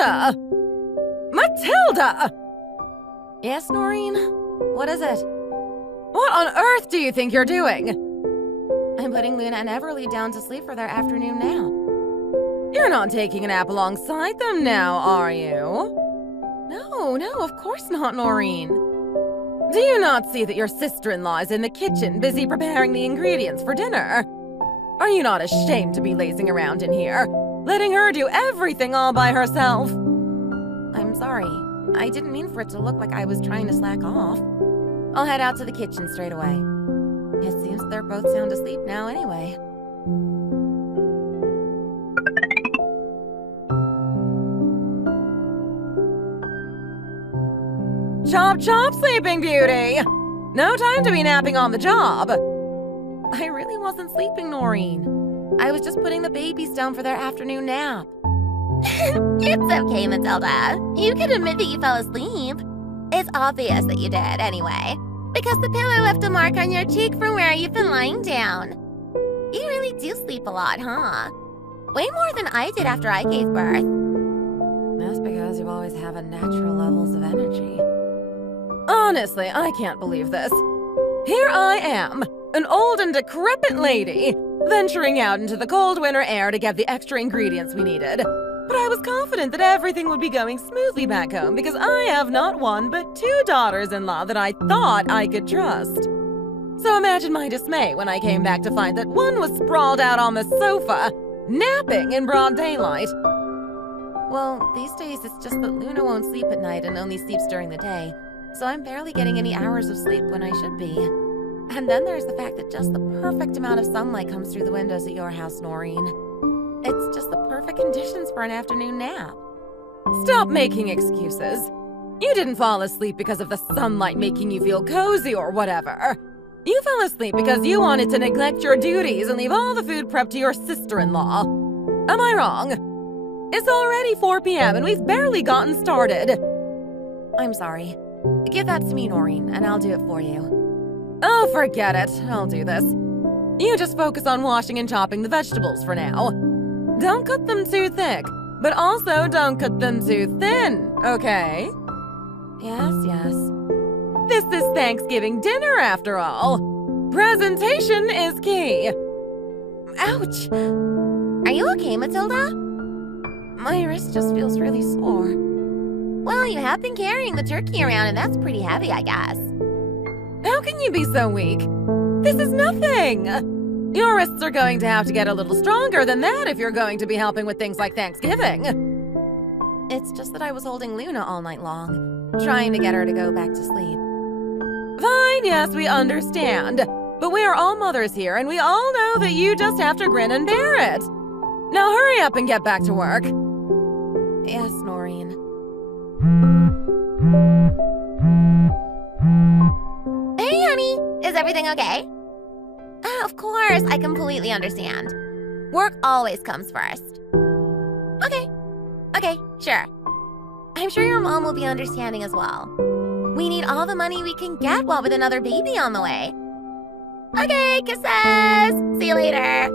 Matilda! Matilda! Yes, Noreen? What is it? What on earth do you think you're doing? I'm putting Luna and Everly down to sleep for their afternoon nap. You're not taking a nap alongside them now, are you? No, of course not, Noreen. Do you not see that your sister-in-law is in the kitchen busy preparing the ingredients for dinner? Are you not ashamed to be lazing around in here, letting her do everything all by herself? I'm sorry. I didn't mean for it to look like I was trying to slack off. I'll head out to the kitchen straight away. It seems they're both sound asleep now anyway. Chop, chop, Sleeping Beauty! No time to be napping on the job. I really wasn't sleeping, Noreen. I was just putting the babies down for their afternoon nap. It's okay, Matilda. You can admit that you fell asleep. It's obvious that you did, anyway, because the pillow left a mark on your cheek from where you've been lying down. You really do sleep a lot, huh? Way more than I did after I gave birth. That's because you always have natural levels of energy. Honestly, I can't believe this. Here I am, an old and decrepit lady, venturing out into the cold winter air to get the extra ingredients we needed. But I was confident that everything would be going smoothly back home because I have not one but 2 daughters-in-law that I thought I could trust. So imagine my dismay when I came back to find that one was sprawled out on the sofa, napping in broad daylight. Well, these days it's just that Luna won't sleep at night and only sleeps during the day, so I'm barely getting any hours of sleep when I should be. And then there's the fact that just the perfect amount of sunlight comes through the windows at your house, Noreen. It's just the perfect conditions for an afternoon nap. Stop making excuses. You didn't fall asleep because of the sunlight making you feel cozy or whatever. You fell asleep because you wanted to neglect your duties and leave all the food prepped to your sister-in-law. Am I wrong? It's already 4 p.m. and we've barely gotten started. I'm sorry. Give that to me, Noreen, and I'll do it for you. Oh, forget it. I'll do this. You just focus on washing and chopping the vegetables for now. Don't cut them too thick, but also don't cut them too thin, okay? Yes. This is Thanksgiving dinner, after all. Presentation is key. Ouch! Are you okay, Matilda? My wrist just feels really sore. Well, you have been carrying the turkey around, and that's pretty heavy, I guess. How can you be so weak? This is nothing. Your wrists are going to have to get a little stronger than that if you're going to be helping with things like Thanksgiving. It's just that I was holding Luna all night long, trying to get her to go back to sleep. Fine, yes, we understand. But we are all mothers here, and we all know that you just have to grin and bear it. Now hurry up and get back to work. Yes, Noreen. Hey, honey. Is everything okay? Of course, I completely understand. Work always comes first. Okay, sure. I'm sure your mom will be understanding as well. We need all the money we can get while with another baby on the way. Okay, kisses! See you later.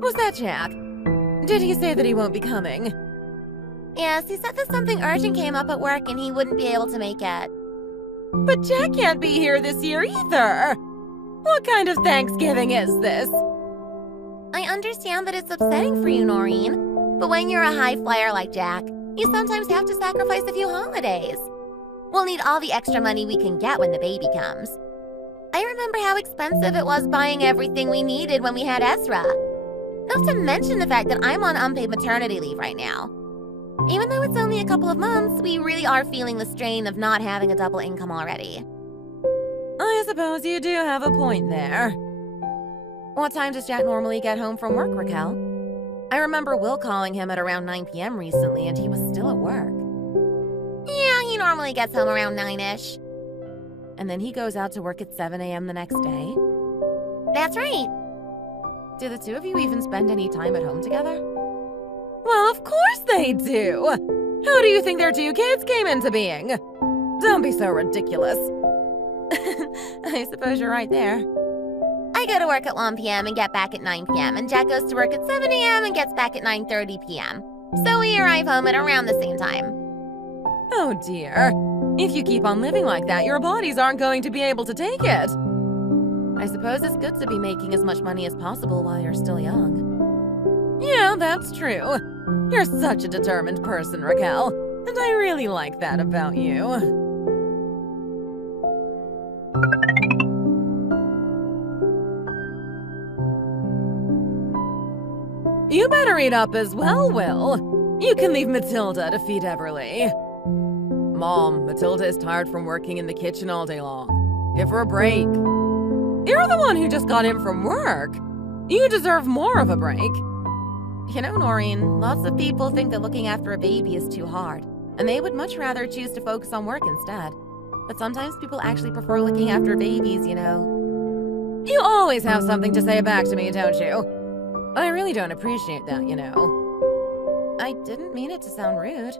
Was that Jack? Did he say that he won't be coming? Yes, he said that something urgent came up at work and he wouldn't be able to make it. But Jack can't be here this year either. What kind of Thanksgiving is this? I understand that it's upsetting for you, Noreen, but when you're a high flyer like Jack, you sometimes have to sacrifice a few holidays. We'll need all the extra money we can get when the baby comes. I remember how expensive it was buying everything we needed when we had Ezra. Not to mention the fact that I'm on unpaid maternity leave right now. Even though it's only a couple of months, we really are feeling the strain of not having a double income already. I suppose you do have a point there. What time does Jack normally get home from work, Raquel? I remember Will calling him at around 9 p.m. recently, and he was still at work. Yeah, he normally gets home around 9-ish. And then he goes out to work at 7 a.m. the next day? That's right. Do the two of you even spend any time at home together? Well, of course they do. How do you think their 2 kids came into being? Don't be so ridiculous. I suppose you're right there. I go to work at 1 p.m. and get back at 9 p.m. and Jack goes to work at 7 a.m. and gets back at 9:30 p.m. So we arrive home at around the same time. Oh dear. If you keep on living like that, your bodies aren't going to be able to take it. I suppose it's good to be making as much money as possible while you're still young. Yeah, that's true. You're such a determined person, Raquel, and I really like that about you. You better eat up as well, Will. You can leave Matilda to feed Everly. Mom, Matilda is tired from working in the kitchen all day long. Give her a break. You're the one who just got in from work. You deserve more of a break. You know, Noreen, lots of people think that looking after a baby is too hard, and they would much rather choose to focus on work instead. But sometimes people actually prefer looking after babies, you know. You always have something to say back to me, don't you? I really don't appreciate that, you know. I didn't mean it to sound rude.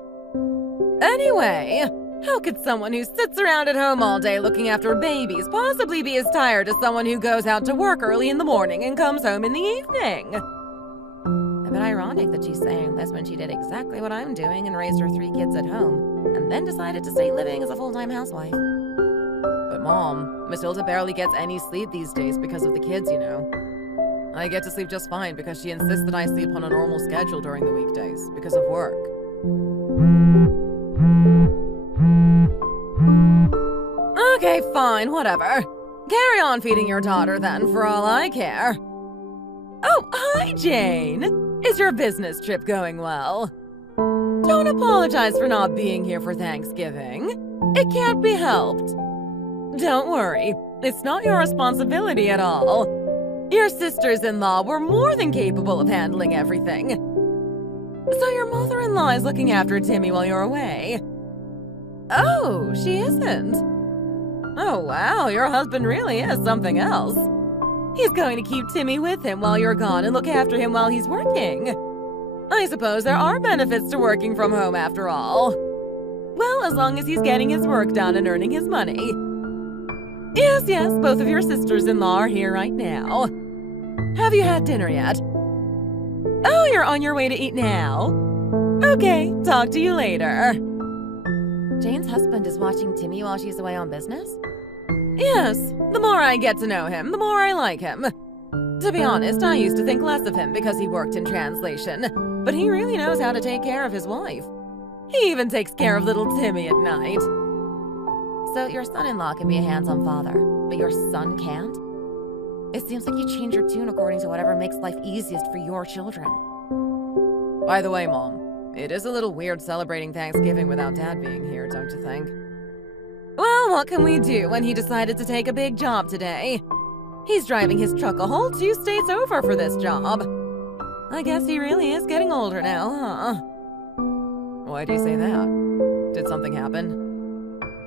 Anyway, how could someone who sits around at home all day looking after babies possibly be as tired as someone who goes out to work early in the morning and comes home in the evening? A bit ironic that she's saying this when she did exactly what I'm doing and raised her 3 kids at home, and then decided to stay living as a full-time housewife. But Mom, Matilda barely gets any sleep these days because of the kids, you know. I get to sleep just fine because she insists that I sleep on a normal schedule during the weekdays because of work. Okay, fine, whatever. Carry on feeding your daughter then, for all I care. Oh, hi, Jane. Is your business trip going well? Don't apologize for not being here for Thanksgiving. It can't be helped. Don't worry, it's not your responsibility at all. Your sisters-in-law were more than capable of handling everything. So your mother-in-law is looking after Timmy while you're away? Oh, she isn't. Oh, wow, your husband really is something else. He's going to keep Timmy with him while you're gone and look after him while he's working. I suppose there are benefits to working from home after all. Well, as long as he's getting his work done and earning his money. Yes, both of your sisters-in-law are here right now. Have you had dinner yet? Oh, you're on your way to eat now? Okay, talk to you later. Jane's husband is watching Timmy while she's away on business? Yes, the more I get to know him, the more I like him. To be honest, I used to think less of him because he worked in translation, but he really knows how to take care of his wife. He even takes care of little Timmy at night. So your son-in-law can be a hands-on father, but your son can't? It seems like you change your tune according to whatever makes life easiest for your children. By the way, Mom, it is a little weird celebrating Thanksgiving without Dad being here, don't you think? Well, what can we do when he decided to take a big job today? He's driving his truck a whole 2 states over for this job. I guess he really is getting older now, huh? Why do you say that? Did something happen?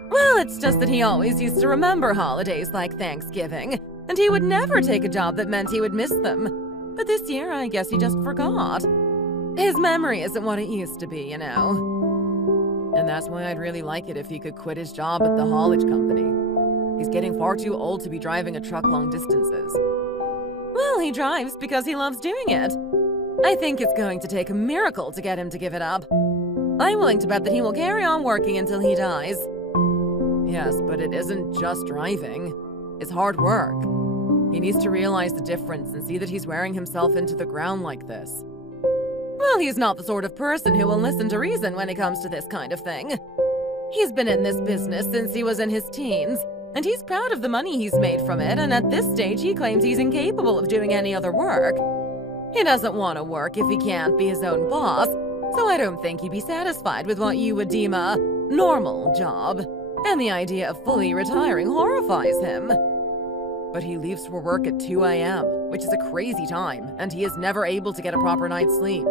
Well, it's just that he always used to remember holidays like Thanksgiving, and he would never take a job that meant he would miss them. But this year, I guess he just forgot. His memory isn't what it used to be, you know. And that's why I'd really like it if he could quit his job at the haulage company. He's getting far too old to be driving a truck long distances. Well, he drives because he loves doing it. I think it's going to take a miracle to get him to give it up. I'm willing to bet that he will carry on working until he dies. Yes, but it isn't just driving. It's hard work. He needs to realize the difference and see that he's wearing himself into the ground like this. Well, he's not the sort of person who will listen to reason when it comes to this kind of thing. He's been in this business since he was in his teens, and he's proud of the money he's made from it, and at this stage he claims he's incapable of doing any other work. He doesn't want to work if he can't be his own boss, so I don't think he'd be satisfied with what you would deem a normal job. And the idea of fully retiring horrifies him. But he leaves for work at 2 a.m., which is a crazy time, and he is never able to get a proper night's sleep.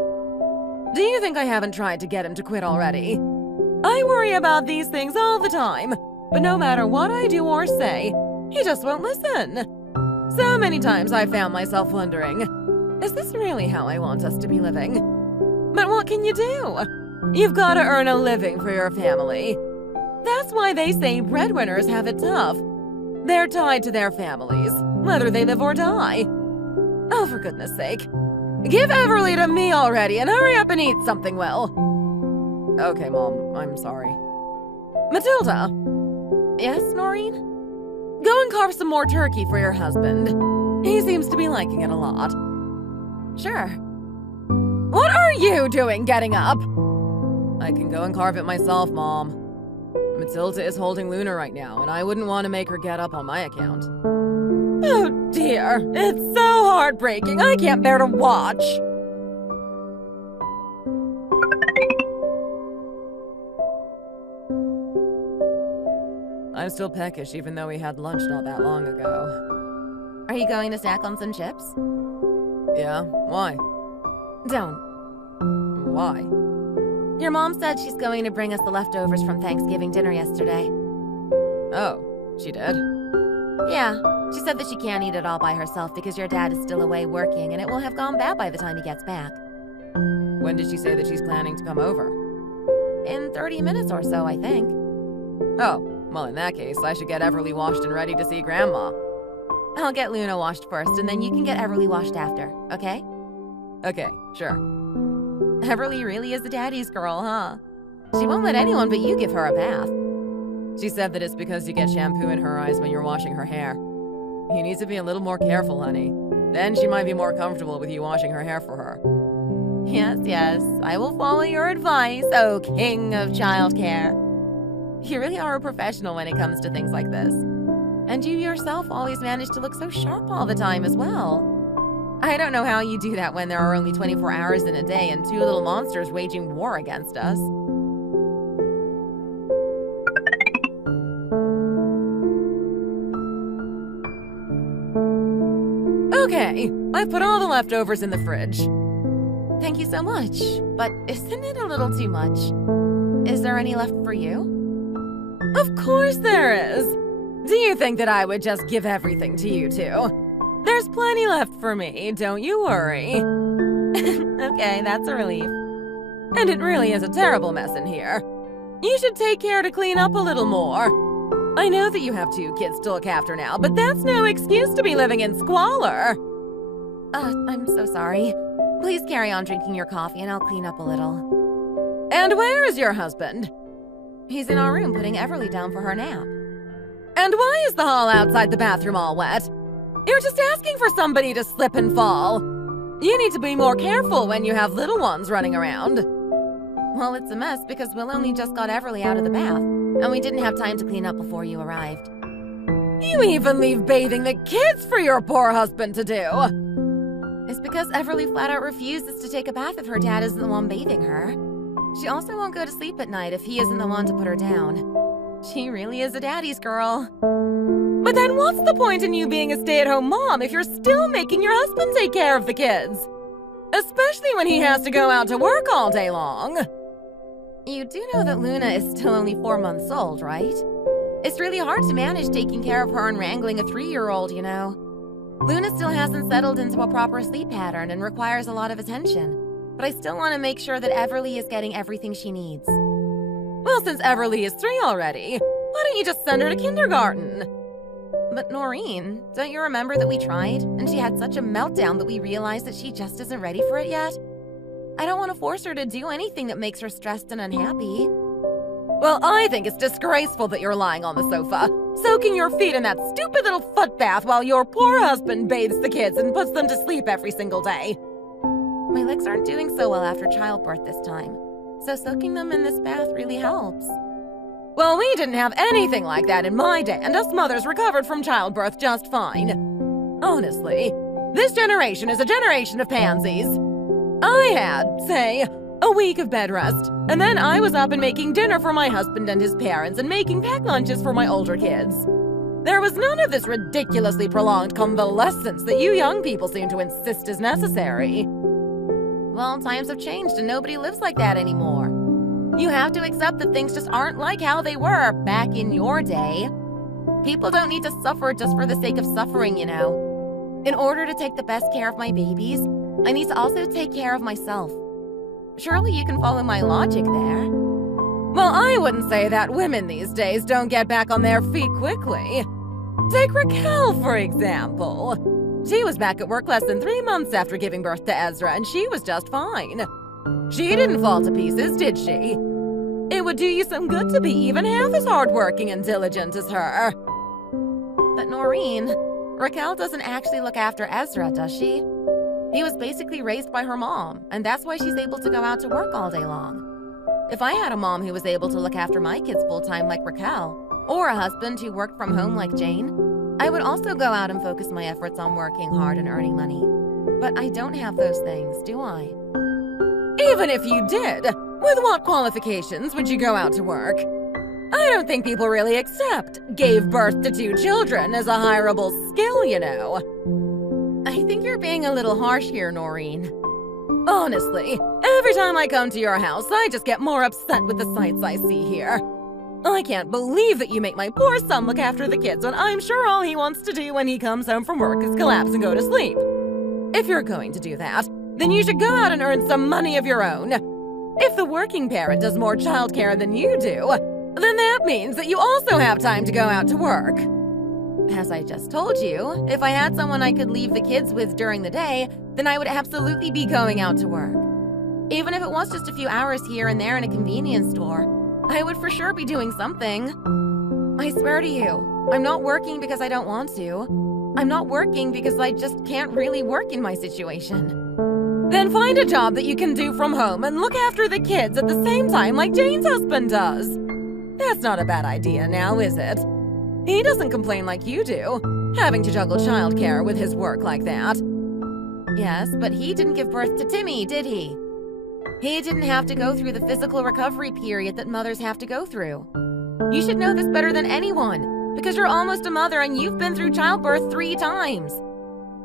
Do you think I haven't tried to get him to quit already? I worry about these things all the time, but no matter what I do or say, he just won't listen. So many times I've found myself wondering, is this really how I want us to be living? But what can you do? You've got to earn a living for your family. That's why they say breadwinners have it tough. They're tied to their families, whether they live or die. Oh, for goodness sake. Give Everly to me already and hurry up and eat something, Will. Okay, Mom, I'm sorry. Matilda. Yes, Noreen? Go and carve some more turkey for your husband. He seems to be liking it a lot. Sure. What are you doing getting up? I can go and carve it myself, Mom. Matilda is holding Luna right now, and I wouldn't want to make her get up on my account. Oh dear, it's so heartbreaking. I can't bear to watch. I'm still peckish, even though we had lunch not that long ago. Are you going to snack on some chips? Yeah, why? Don't. Why? Your mom said she's going to bring us the leftovers from Thanksgiving dinner yesterday. Oh, she did? Yeah, she said that she can't eat it all by herself because your dad is still away working and it will have gone bad by the time he gets back. When did she say that she's planning to come over? In 30 minutes or so, I think. Oh, well in that case, I should get Everly washed and ready to see Grandma. I'll get Luna washed first and then you can get Everly washed after, okay? Okay, sure. Everly really is a daddy's girl, huh? She won't let anyone but you give her a bath. She said that it's because you get shampoo in her eyes when you're washing her hair. You need to be a little more careful, honey. Then she might be more comfortable with you washing her hair for her. Yes, I will follow your advice, oh king of childcare. You really are a professional when it comes to things like this. And you yourself always manage to look so sharp all the time as well. I don't know how you do that when there are only 24 hours in a day and two little monsters waging war against us. Okay, I've put all the leftovers in the fridge. Thank you so much, but isn't it a little too much? Is there any left for you? Of course there is. Do you think that I would just give everything to you two? There's plenty left for me, don't you worry. Okay, that's a relief. And it really is a terrible mess in here. You should take care to clean up a little more. I know that you have 2 kids to look after now, but that's no excuse to be living in squalor. I'm so sorry. Please carry on drinking your coffee and I'll clean up a little. And where is your husband? He's in our room putting Everly down for her nap. And why is the hall outside the bathroom all wet? You're just asking for somebody to slip and fall. You need to be more careful when you have little ones running around. Well, it's a mess because Will only just got Everly out of the bath, and we didn't have time to clean up before you arrived. You even leave bathing the kids for your poor husband to do. It's because Everly flat out refuses to take a bath if her dad isn't the one bathing her. She also won't go to sleep at night if he isn't the one to put her down. She really is a daddy's girl. But then what's the point in you being a stay-at-home mom if you're still making your husband take care of the kids? Especially when he has to go out to work all day long. You do know that Luna is still only 4 months old, right? It's really hard to manage taking care of her and wrangling a 3-year-old, you know. Luna still hasn't settled into a proper sleep pattern and requires a lot of attention. But I still want to make sure that Everly is getting everything she needs. Well, since Everly is 3 already, why don't you just send her to kindergarten? But Noreen, don't you remember that we tried, and she had such a meltdown that we realized that she just isn't ready for it yet? I don't want to force her to do anything that makes her stressed and unhappy. Well, I think it's disgraceful that you're lying on the sofa, soaking your feet in that stupid little foot bath while your poor husband bathes the kids and puts them to sleep every single day. My legs aren't doing so well after childbirth this time, so soaking them in this bath really helps. Well, we didn't have anything like that in my day, and us mothers recovered from childbirth just fine. Honestly, this generation is a generation of pansies. I had, say, a week of bed rest, and then I was up and making dinner for my husband and his parents and making packed lunches for my older kids. There was none of this ridiculously prolonged convalescence that you young people seem to insist is necessary. Well, times have changed and nobody lives like that anymore. You have to accept that things just aren't like how they were back in your day. People don't need to suffer just for the sake of suffering, you know. In order to take the best care of my babies, I need to also take care of myself. Surely you can follow my logic there. Well, I wouldn't say that women these days don't get back on their feet quickly. Take Raquel, for example. She was back at work less than 3 months after giving birth to Ezra, and she was just fine. She didn't fall to pieces, did she? It would do you some good to be even half as hardworking and diligent as her. But Noreen, Raquel doesn't actually look after Ezra, does she? He was basically raised by her mom, and that's why she's able to go out to work all day long. If I had a mom who was able to look after my kids full-time like Raquel, or a husband who worked from home like Jane, I would also go out and focus my efforts on working hard and earning money. But I don't have those things, do I? Even if you did, with what qualifications would you go out to work? I don't think people really accept gave birth to 2 children as a hireable skill, you know. I think you're being a little harsh here, Noreen. Honestly, every time I come to your house, I just get more upset with the sights I see here. I can't believe that you make my poor son look after the kids when I'm sure all he wants to do when he comes home from work is collapse and go to sleep. If you're going to do that, then you should go out and earn some money of your own. If the working parent does more childcare than you do, then that means that you also have time to go out to work. As I just told you, if I had someone I could leave the kids with during the day, then I would absolutely be going out to work. Even if it was just a few hours here and there in a convenience store, I would for sure be doing something. I swear to you, I'm not working because I don't want to. I'm not working because I just can't really work in my situation. Then find a job that you can do from home and look after the kids at the same time like Jane's husband does. That's not a bad idea now, is it? He doesn't complain like you do, having to juggle childcare with his work like that. Yes, but he didn't give birth to Timmy, did he? He didn't have to go through the physical recovery period that mothers have to go through. You should know this better than anyone, because you're almost a mother and you've been through childbirth 3 times.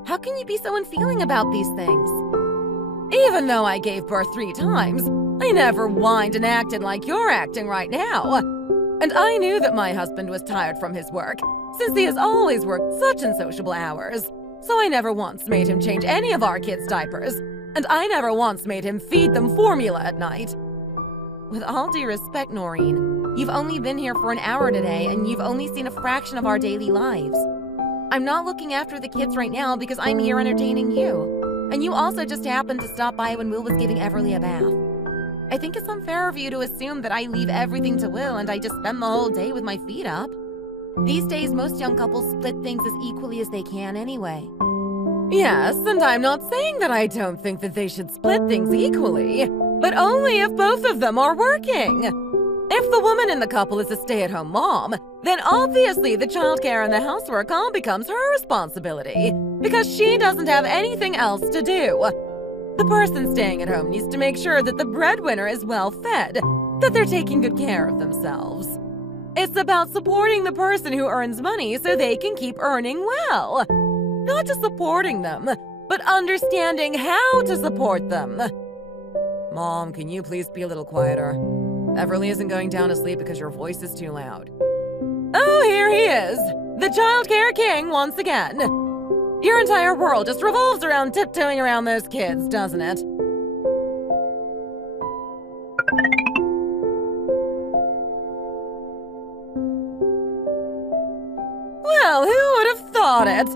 How can you be so unfeeling about these things? Even though I gave birth 3 times, I never whined and acted like you're acting right now. And I knew that my husband was tired from his work, since he has always worked such unsociable hours. So I never once made him change any of our kids' diapers, and I never once made him feed them formula at night. With all due respect, Noreen, you've only been here for an hour today, and you've only seen a fraction of our daily lives. I'm not looking after the kids right now because I'm here entertaining you. And you also just happened to stop by when Will was giving Everly a bath. I think it's unfair of you to assume that I leave everything to Will and I just spend the whole day with my feet up. These days, most young couples split things as equally as they can anyway. Yes, and I'm not saying that I don't think that they should split things equally, but only if both of them are working. If the woman in the couple is a stay-at-home mom, then obviously the childcare and the housework all becomes her responsibility, because she doesn't have anything else to do. The person staying at home needs to make sure that the breadwinner is well fed, that they're taking good care of themselves. It's about supporting the person who earns money so they can keep earning well. Not just supporting them, but understanding how to support them. Mom, can you please be a little quieter? Everly isn't going down to sleep because your voice is too loud. Oh, here he is, the childcare king once again. Your entire world just revolves around tiptoeing around those kids, doesn't it? Well, who would have thought it?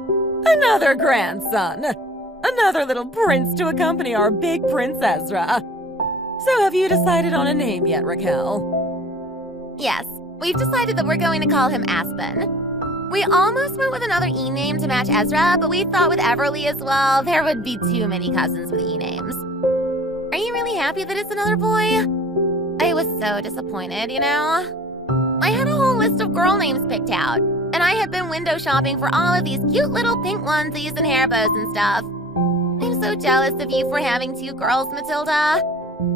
Another grandson. Another little prince to accompany our big Prince Ezra. So have you decided on a name yet, Raquel? Yes, we've decided that we're going to call him Aspen. We almost went with another E-name to match Ezra, but we thought with Everly as well, there would be too many cousins with E-names. Are you really happy that it's another boy? I was so disappointed, you know? I had a whole list of girl names picked out, and I had been window shopping for all of these cute little pink onesies and hair bows and stuff. I'm so jealous of you for having 2 girls, Matilda.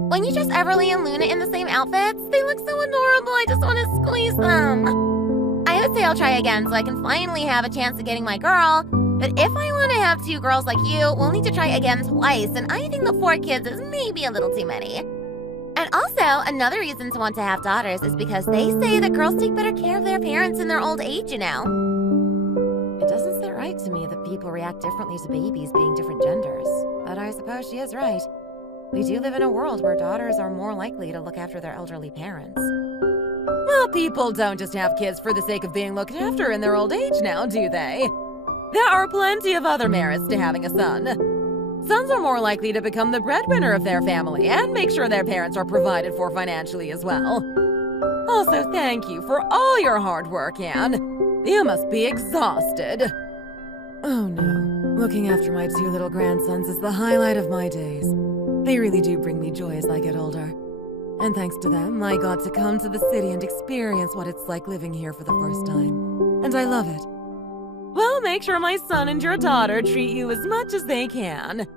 When you dress Everly and Luna in the same outfits, they look so adorable, I just want to squeeze them. I would say I'll try again so I can finally have a chance of getting my girl, but if I want to have 2 girls like you, we'll need to try again twice, and I think the 4 kids is maybe a little too many. And also, another reason to want to have daughters is because they say that girls take better care of their parents in their old age, you know. It doesn't sit right to me that people react differently to babies being different genders, but I suppose she is right. We do live in a world where daughters are more likely to look after their elderly parents. Well, people don't just have kids for the sake of being looked after in their old age now, do they? There are plenty of other merits to having a son. Sons are more likely to become the breadwinner of their family and make sure their parents are provided for financially as well. Also, thank you for all your hard work, Anne. You must be exhausted. Oh no, looking after my 2 little grandsons is the highlight of my days. They really do bring me joy as I get older. And thanks to them, I got to come to the city and experience what it's like living here for the first time. And I love it. Well, make sure my son and your daughter treat you as much as they can.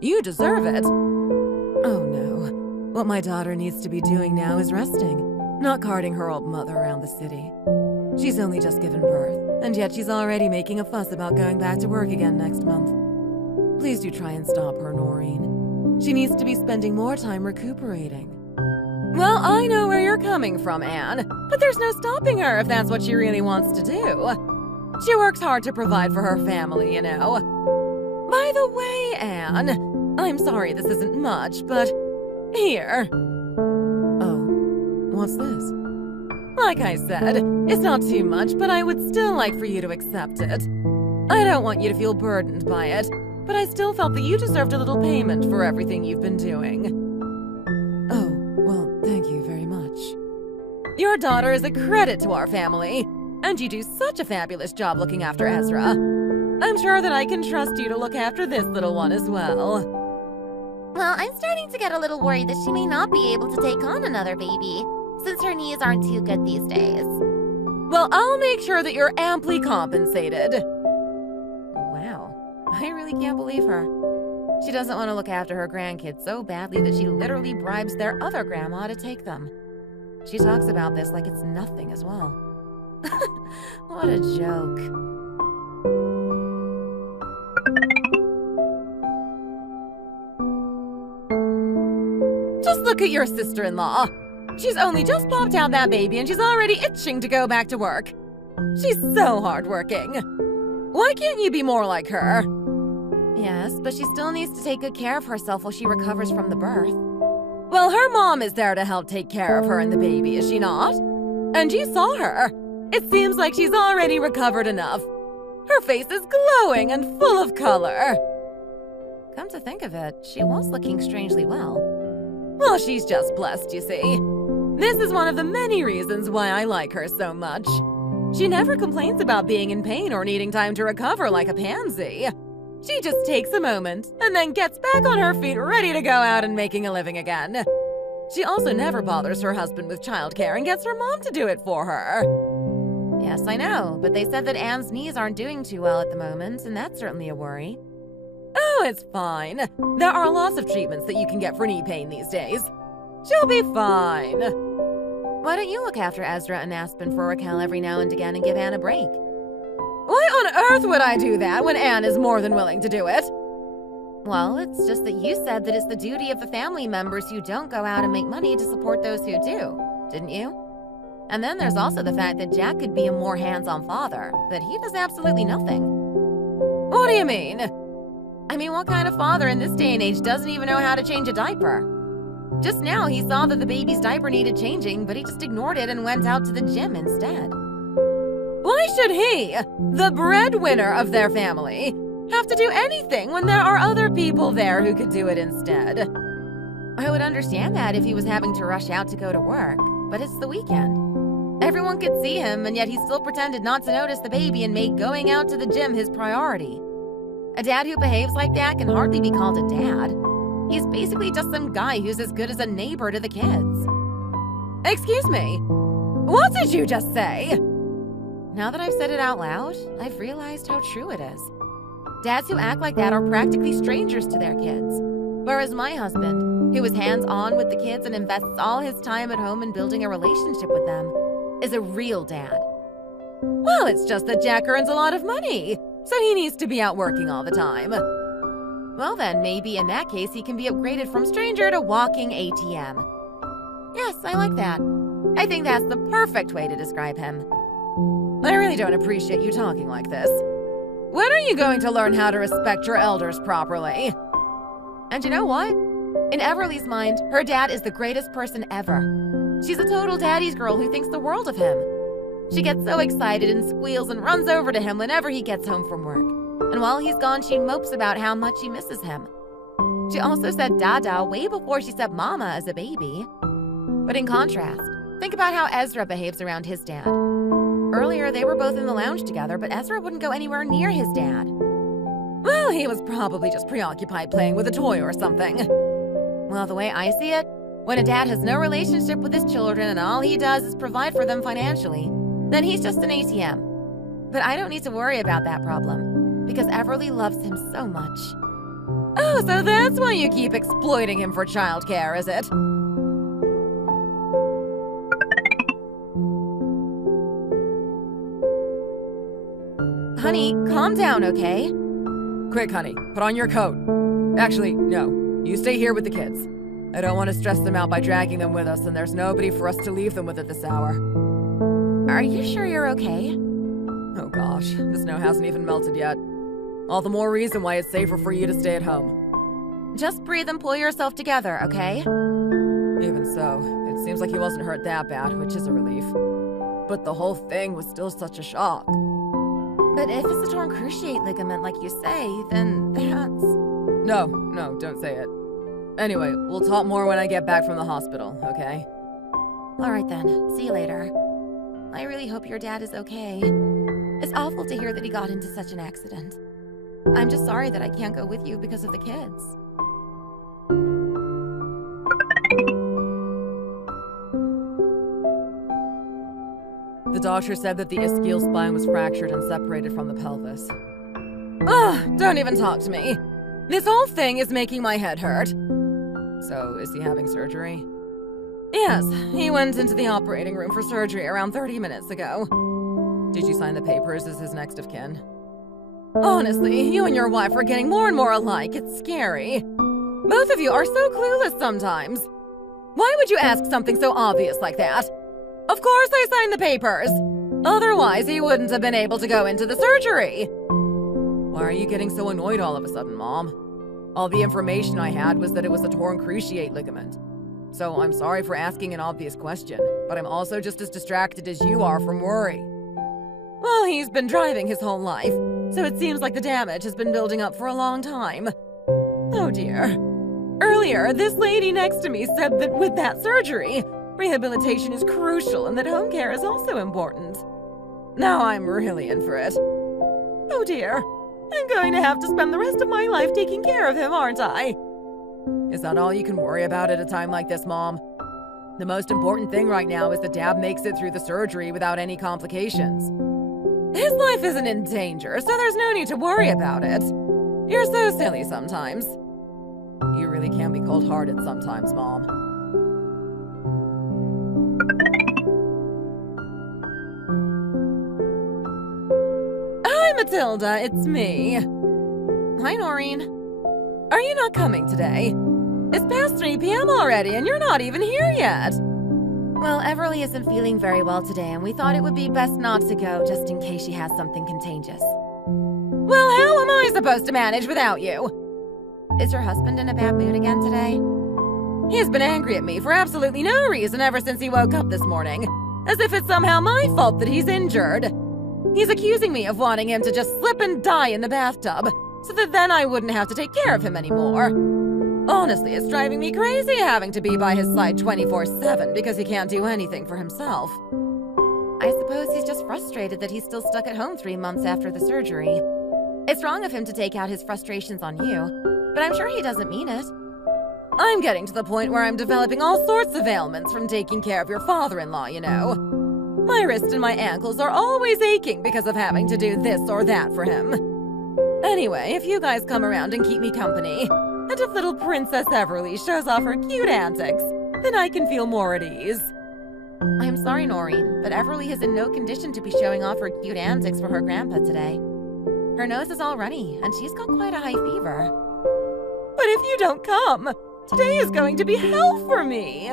You deserve it. Oh no. What my daughter needs to be doing now is resting, not carting her old mother around the city. She's only just given birth, and yet she's already making a fuss about going back to work again next month. Please do try and stop her, Noreen. She needs to be spending more time recuperating. Well, I know where you're coming from, Anne, but there's no stopping her if that's what she really wants to do. She works hard to provide for her family, you know. By the way, Anne, I'm sorry this isn't much, but here. Oh, what's this? Like I said, it's not too much, but I would still like for you to accept it. I don't want you to feel burdened by it, but I still felt that you deserved a little payment for everything you've been doing. Oh, well, thank you very much. Your daughter is a credit to our family, and you do such a fabulous job looking after Ezra. I'm sure that I can trust you to look after this little one as well. Well, I'm starting to get a little worried that she may not be able to take on another baby, since her knees aren't too good these days. Well, I'll make sure that you're amply compensated. Wow, I really can't believe her. She doesn't want to look after her grandkids so badly that she literally bribes their other grandma to take them. She talks about this like it's nothing as well. What a joke. Just look at your sister-in-law. She's only just popped out that baby and she's already itching to go back to work. She's so hardworking. Why can't you be more like her? Yes, but she still needs to take good care of herself while she recovers from the birth. Well, her mom is there to help take care of her and the baby, is she not? And you saw her. It seems like she's already recovered enough. Her face is glowing and full of color. Come to think of it, she was looking strangely well. Well, she's just blessed, you see. This is one of the many reasons why I like her so much. She never complains about being in pain or needing time to recover like a pansy. She just takes a moment and then gets back on her feet ready to go out and making a living again. She also never bothers her husband with childcare and gets her mom to do it for her. Yes, I know, but they said that Anne's knees aren't doing too well at the moment, and that's certainly a worry. Oh, it's fine. There are lots of treatments that you can get for knee pain these days. She'll be fine. Why don't you look after Ezra and Aspen for Raquel every now and again and give Anne a break? Why on earth would I do that when Anne is more than willing to do it? Well, it's just that you said that it's the duty of the family members who don't go out and make money to support those who do, didn't you? And then there's also the fact that Jack could be a more hands-on father, but he does absolutely nothing. What do you mean? I mean, what kind of father in this day and age doesn't even know how to change a diaper? Just now, he saw that the baby's diaper needed changing, but he just ignored it and went out to the gym instead. Why should he, the breadwinner of their family, have to do anything when there are other people there who could do it instead? I would understand that if he was having to rush out to go to work, but it's the weekend. Everyone could see him, and yet he still pretended not to notice the baby and made going out to the gym his priority. A dad who behaves like that can hardly be called a dad. He's basically just some guy who's as good as a neighbor to the kids. Excuse me, what did you just say? Now that I've said it out loud, I've realized how true it is. Dads who act like that are practically strangers to their kids. Whereas my husband, who is hands-on with the kids and invests all his time at home in building a relationship with them, is a real dad. Well, it's just that Jack earns a lot of money, so he needs to be out working all the time. Well then, maybe in that case he can be upgraded from stranger to walking ATM. Yes, I like that. I think that's the perfect way to describe him. I really don't appreciate you talking like this. When are you going to learn how to respect your elders properly? And you know what? In Everly's mind, her dad is the greatest person ever. She's a total daddy's girl who thinks the world of him. She gets so excited and squeals and runs over to him whenever he gets home from work. And while he's gone, she mopes about how much she misses him. She also said Dada way before she said Mama as a baby. But in contrast, think about how Ezra behaves around his dad. Earlier, they were both in the lounge together, but Ezra wouldn't go anywhere near his dad. Well, he was probably just preoccupied playing with a toy or something. Well, the way I see it, when a dad has no relationship with his children and all he does is provide for them financially, then he's just an ATM. But I don't need to worry about that problem, because Everly loves him so much. Oh, so that's why you keep exploiting him for childcare, is it? Honey, calm down, okay? Quick, honey, put on your coat. Actually, no. You stay here with the kids. I don't want to stress them out by dragging them with us, and there's nobody for us to leave them with at this hour. Are you sure you're okay? Oh gosh, the snow hasn't even melted yet. All the more reason why it's safer for you to stay at home. Just breathe and pull yourself together, okay? Even so, it seems like he wasn't hurt that bad, which is a relief. But the whole thing was still such a shock. But if it's a torn cruciate ligament like you say, then that's... No, don't say it. Anyway, we'll talk more when I get back from the hospital, okay? All right then, see you later. I really hope your dad is okay. It's awful to hear that he got into such an accident. I'm just sorry that I can't go with you because of the kids. The doctor said that the ischial spine was fractured and separated from the pelvis. Don't even talk to me. This whole thing is making my head hurt. So, is he having surgery? Yes, he went into the operating room for surgery around 30 minutes ago. Did you sign the papers as his next of kin? Honestly, you and your wife are getting more and more alike. It's scary. Both of you are so clueless sometimes. Why would you ask something so obvious like that? Of course I signed the papers. Otherwise, he wouldn't have been able to go into the surgery. Why are you getting so annoyed all of a sudden, Mom? All the information I had was that it was a torn cruciate ligament. So I'm sorry for asking an obvious question, but I'm also just as distracted as you are from worry. Well, he's been driving his whole life, so it seems like the damage has been building up for a long time. Oh dear. Earlier, this lady next to me said that with that surgery, rehabilitation is crucial and that home care is also important. Now I'm really in for it. Oh dear. I'm going to have to spend the rest of my life taking care of him, aren't I? Is that all you can worry about at a time like this, Mom? The most important thing right now is that Dad makes it through the surgery without any complications. His life isn't in danger, so there's no need to worry about it. You're so silly sometimes. You really can be cold-hearted sometimes, Mom. Hi, Matilda, it's me. Hi, Noreen. Are you not coming today? It's past 3 p.m. already, and you're not even here yet. Well, Everly isn't feeling very well today, and we thought it would be best not to go just in case she has something contagious. Well, how am I supposed to manage without you? Is your husband in a bad mood again today? He's been angry at me for absolutely no reason ever since he woke up this morning. As if it's somehow my fault that he's injured. He's accusing me of wanting him to just slip and die in the bathtub, so that then I wouldn't have to take care of him anymore. Honestly, it's driving me crazy having to be by his side 24/7 because he can't do anything for himself. I suppose he's just frustrated that he's still stuck at home 3 months after the surgery. It's wrong of him to take out his frustrations on you, but I'm sure he doesn't mean it. I'm getting to the point where I'm developing all sorts of ailments from taking care of your father-in-law, you know. My wrist and my ankles are always aching because of having to do this or that for him. Anyway, if you guys come around and keep me company, and if little Princess Everly shows off her cute antics, then I can feel more at ease. I'm sorry, Noreen, but Everly is in no condition to be showing off her cute antics for her grandpa today. Her nose is all runny, and she's got quite a high fever. But if you don't come, today is going to be hell for me.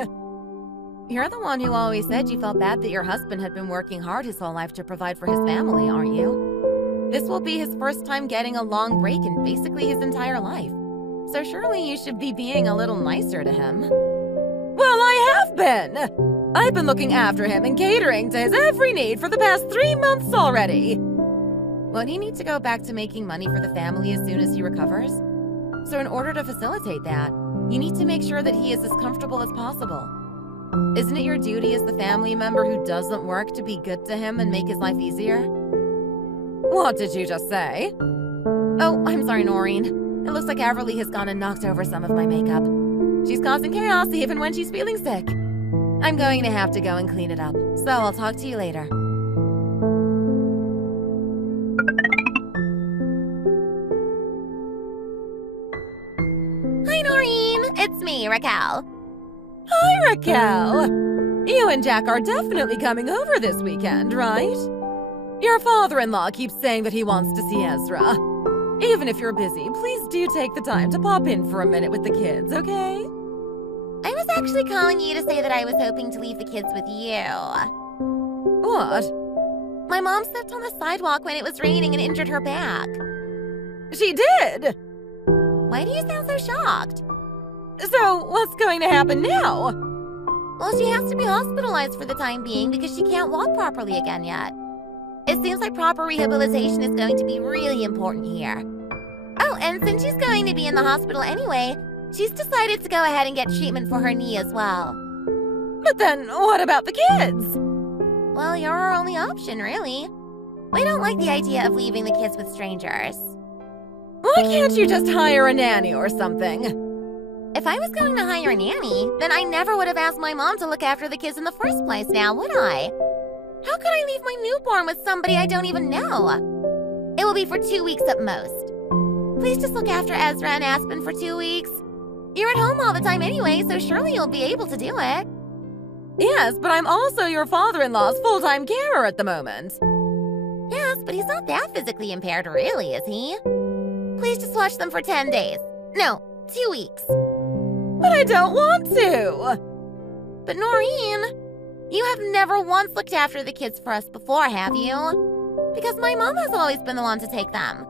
You're the one who always said you felt bad that your husband had been working hard his whole life to provide for his family, aren't you? This will be his first time getting a long break in basically his entire life. So surely you should be being a little nicer to him. Well, I have been! I've been looking after him and catering to his every need for the past 3 months already. Well, he needs to go back to making money for the family as soon as he recovers. So in order to facilitate that, you need to make sure that he is as comfortable as possible. Isn't it your duty as the family member who doesn't work to be good to him and make his life easier? What did you just say? Oh, I'm sorry, Noreen. It looks like Everly has gone and knocked over some of my makeup. She's causing chaos even when she's feeling sick. I'm going to have to go and clean it up, so I'll talk to you later. Hi, Noreen. It's me, Raquel. Hi, Raquel. You and Jack are definitely coming over this weekend, right? Your father-in-law keeps saying that he wants to see Ezra. Even if you're busy, please do take the time to pop in for a minute with the kids, okay? I was actually calling you to say that I was hoping to leave the kids with you. What? My mom slipped on the sidewalk when it was raining and injured her back. She did? Why do you sound so shocked? So, what's going to happen now? Well, she has to be hospitalized for the time being because she can't walk properly again yet. It seems like proper rehabilitation is going to be really important here. Oh, and since she's going to be in the hospital anyway, she's decided to go ahead and get treatment for her knee as well. But then, what about the kids? Well, you're our only option, really. We don't like the idea of leaving the kids with strangers. Why can't you just hire a nanny or something? If I was going to hire a nanny, then I never would have asked my mom to look after the kids in the first place now, would I? How could I leave my newborn with somebody I don't even know? It will be for 2 weeks at most. Please just look after Ezra and Aspen for 2 weeks. You're at home all the time anyway, so surely you'll be able to do it. Yes, but I'm also your father-in-law's full-time carer at the moment. Yes, but he's not that physically impaired, really, is he? Please just watch them for 10 days. No, 2 weeks. But I don't want to! But Noreen, you have never once looked after the kids for us before, have you? Because my mom has always been the one to take them.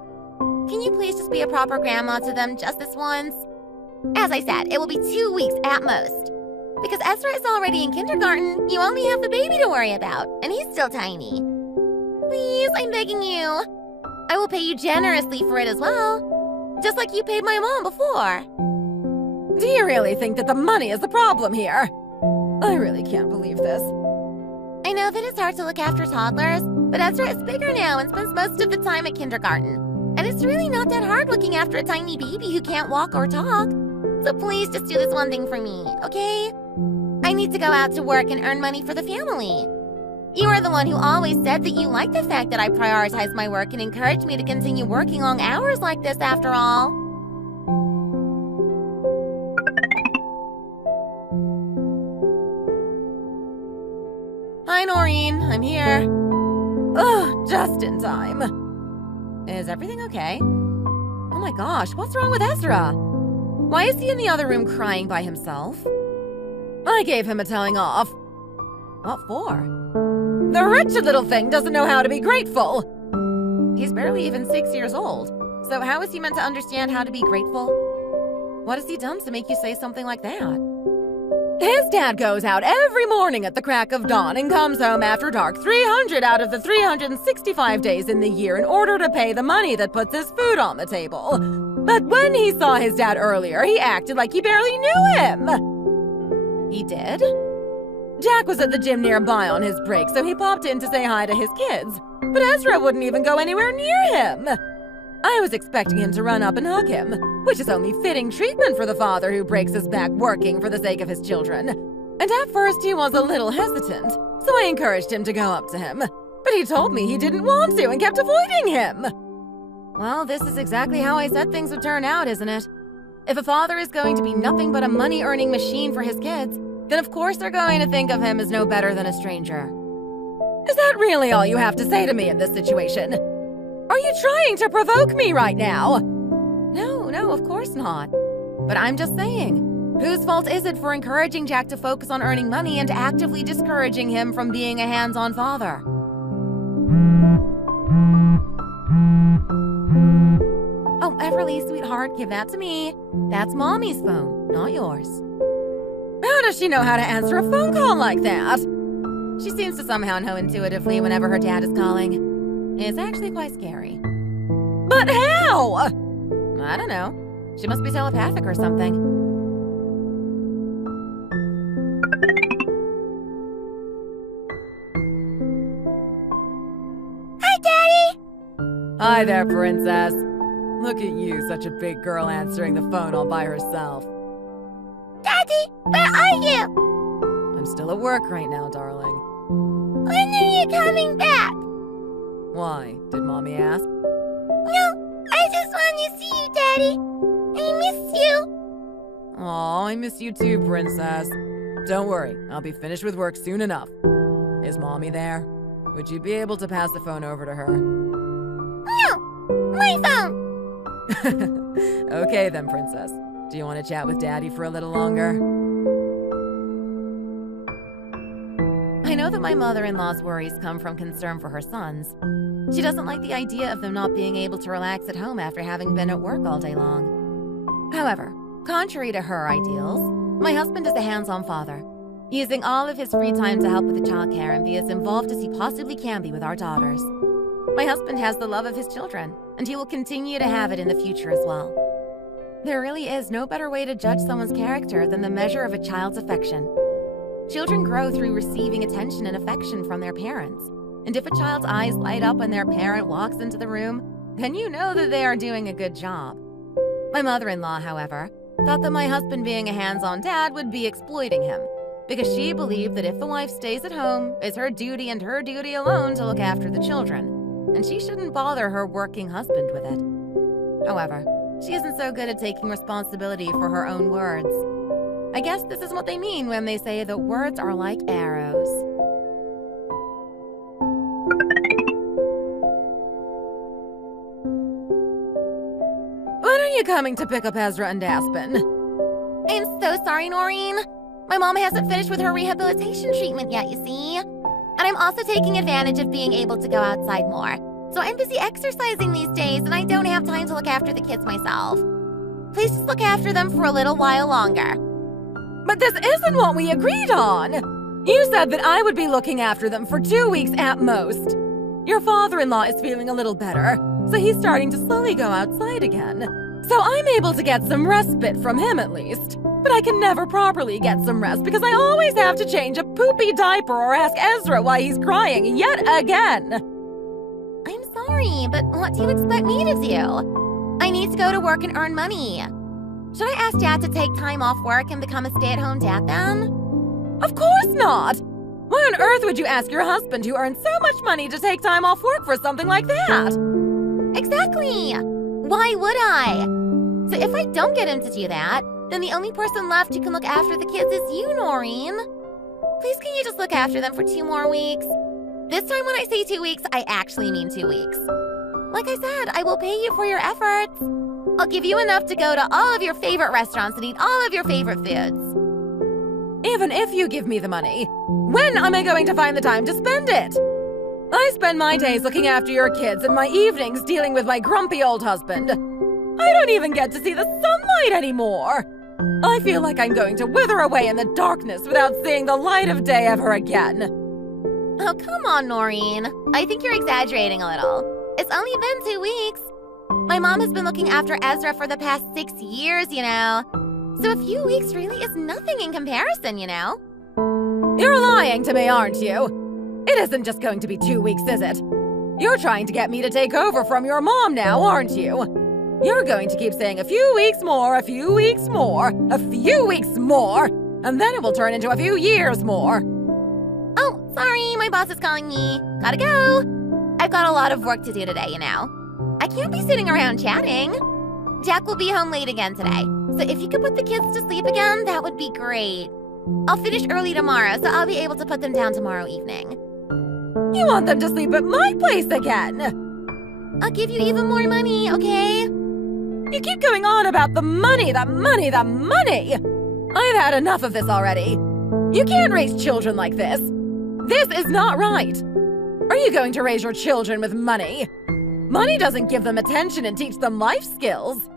Can you please just be a proper grandma to them just this once? As I said, it will be 2 weeks at most. Because Ezra is already in kindergarten, you only have the baby to worry about, and he's still tiny. Please, I'm begging you. I will pay you generously for it as well, just like you paid my mom before. Do you really think that the money is the problem here? I really can't believe this. I know that it's hard to look after toddlers, but Ezra is bigger now and spends most of the time at kindergarten. And it's really not that hard looking after a tiny baby who can't walk or talk. So please just do this one thing for me, okay? I need to go out to work and earn money for the family. You are the one who always said that you like the fact that I prioritize my work and encouraged me to continue working long hours like this after all. Hi, Noreen. I'm here. Ugh, just in time. Is everything okay? Oh my gosh, what's wrong with Ezra? Why is he in the other room crying by himself? I gave him a telling off. What for? The wretched little thing doesn't know how to be grateful. He's barely even 6 years old. So how is he meant to understand how to be grateful? What has he done to make you say something like that? His dad goes out every morning at the crack of dawn and comes home after dark 300 out of the 365 days in the year in order to pay the money that puts his food on the table. But when he saw his dad earlier, he acted like he barely knew him. He did? Jack was at the gym nearby on his break, so he popped in to say hi to his kids. But Ezra wouldn't even go anywhere near him. I was expecting him to run up and hug him, which is only fitting treatment for the father who breaks his back working for the sake of his children. And at first he was a little hesitant, so I encouraged him to go up to him. But he told me he didn't want to and kept avoiding him. Well, this is exactly how I said things would turn out, isn't it? If a father is going to be nothing but a money-earning machine for his kids, then of course they're going to think of him as no better than a stranger. Is that really all you have to say to me in this situation? Are you trying to provoke me right now? No, of course not. But I'm just saying, whose fault is it for encouraging Jack to focus on earning money and actively discouraging him from being a hands-on father? Oh, Everly, sweetheart, give that to me. That's Mommy's phone, not yours. How does she know how to answer a phone call like that? She seems to somehow know intuitively whenever her dad is calling. It's actually quite scary. But how? I don't know. She must be telepathic or something. Hi, Daddy! Hi there, princess. Look at you, such a big girl answering the phone all by herself. Daddy, where are you? I'm still at work right now, darling. When are you coming back? Why? Did Mommy ask? No, I just want to see you, Daddy. I miss you. Aw, I miss you too, princess. Don't worry, I'll be finished with work soon enough. Is Mommy there? Would you be able to pass the phone over to her? No, my phone. Okay then, princess. Do you want to chat with Daddy for a little longer? I know that my mother-in-law's worries come from concern for her sons. She doesn't like the idea of them not being able to relax at home after having been at work all day long. However, contrary to her ideals, my husband is a hands-on father, using all of his free time to help with the childcare and be as involved as he possibly can be with our daughters. My husband has the love of his children, and he will continue to have it in the future as well. There really is no better way to judge someone's character than the measure of a child's affection. Children grow through receiving attention and affection from their parents, and if a child's eyes light up when their parent walks into the room, then you know that they are doing a good job. My mother-in-law, however, thought that my husband being a hands-on dad would be exploiting him, because she believed that if the wife stays at home, it's her duty and her duty alone to look after the children, and she shouldn't bother her working husband with it. However, she isn't so good at taking responsibility for her own words. I guess this is what they mean when they say that words are like arrows. When are you coming to pick up Ezra and Aspen? I'm so sorry, Noreen. My mom hasn't finished with her rehabilitation treatment yet, you see. And I'm also taking advantage of being able to go outside more. So I'm busy exercising these days, and I don't have time to look after the kids myself. Please just look after them for a little while longer. But this isn't what we agreed on! You said that I would be looking after them for 2 weeks at most. Your father-in-law is feeling a little better, so he's starting to slowly go outside again. So I'm able to get some respite from him at least. But I can never properly get some rest because I always have to change a poopy diaper or ask Ezra why he's crying yet again. I'm sorry, but what do you expect me to do? I need to go to work and earn money. Should I ask Dad to take time off work and become a stay-at-home dad then? Of course not! Why on earth would you ask your husband who earns so much money to take time off work for something like that? Exactly! Why would I? So if I don't get him to do that, then the only person left who can look after the kids is you, Noreen. Please can you just look after them for 2 more weeks? This time when I say 2 weeks, I actually mean 2 weeks. Like I said, I will pay you for your efforts. I'll give you enough to go to all of your favorite restaurants and eat all of your favorite foods. Even if you give me the money, when am I going to find the time to spend it? I spend my days looking after your kids and my evenings dealing with my grumpy old husband. I don't even get to see the sunlight anymore. I feel like I'm going to wither away in the darkness without seeing the light of day ever again. Oh, come on, Noreen. I think you're exaggerating a little. It's only been 2 weeks. My mom has been looking after Ezra for the past 6 years, you know. So a few weeks really is nothing in comparison, you know. You're lying to me, aren't you? It isn't just going to be 2 weeks, is it? You're trying to get me to take over from your mom now, aren't you? You're going to keep saying a few weeks more, a few weeks more, a few weeks more, and then it will turn into a few years more. Oh, sorry, my boss is calling me. Gotta go. I've got a lot of work to do today, you know. I can't be sitting around chatting. Jack will be home late again today, so if you could put the kids to sleep again, that would be great. I'll finish early tomorrow, so I'll be able to put them down tomorrow evening. You want them to sleep at my place again? I'll give you even more money, okay? You keep going on about the money, the money, the money! I've had enough of this already. You can't raise children like this. This is not right. Are you going to raise your children with money? Money doesn't give them attention and teach them life skills.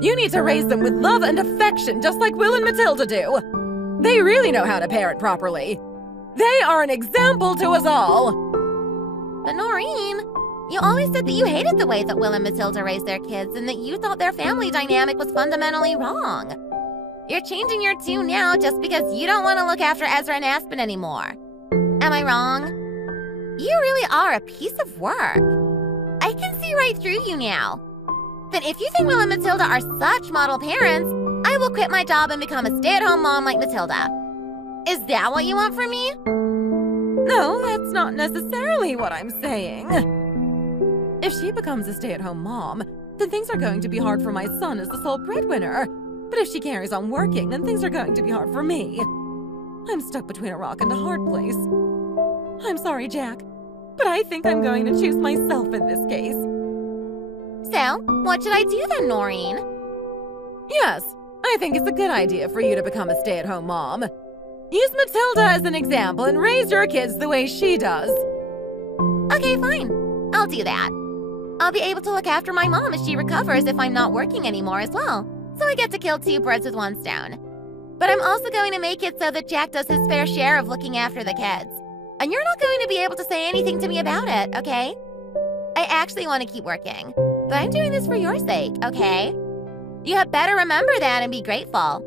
You need to raise them with love and affection, just like Will and Matilda do. They really know how to parent properly. They are an example to us all. But Noreen, You always said that you hated the way that Will and Matilda raised their kids and that you thought their family dynamic was fundamentally wrong. You're changing your tune now just because you don't want to look after Ezra and Aspen anymore. Am I wrong? You really are a piece of work. I can see right through you now. Then if you think Will and Matilda are such model parents, I will quit my job and become a stay-at-home mom like Matilda. Is that what you want from me? No, that's not necessarily what I'm saying. If she becomes a stay-at-home mom, then things are going to be hard for my son as the sole breadwinner. But if she carries on working, then things are going to be hard for me. I'm stuck between a rock and a hard place. I'm sorry, Jack, but I think I'm going to choose myself in this case. So, what should I do then, Noreen? Yes, I think it's a good idea for you to become a stay-at-home mom. Use Matilda as an example and raise your kids the way she does. Okay, fine. I'll do that. I'll be able to look after my mom as she recovers if I'm not working anymore as well. So I get to kill 2 birds with 1 stone. But I'm also going to make it so that Jack does his fair share of looking after the kids. And you're not going to be able to say anything to me about it, okay? I actually want to keep working. But I'm doing this for your sake, okay? You had better remember that and be grateful.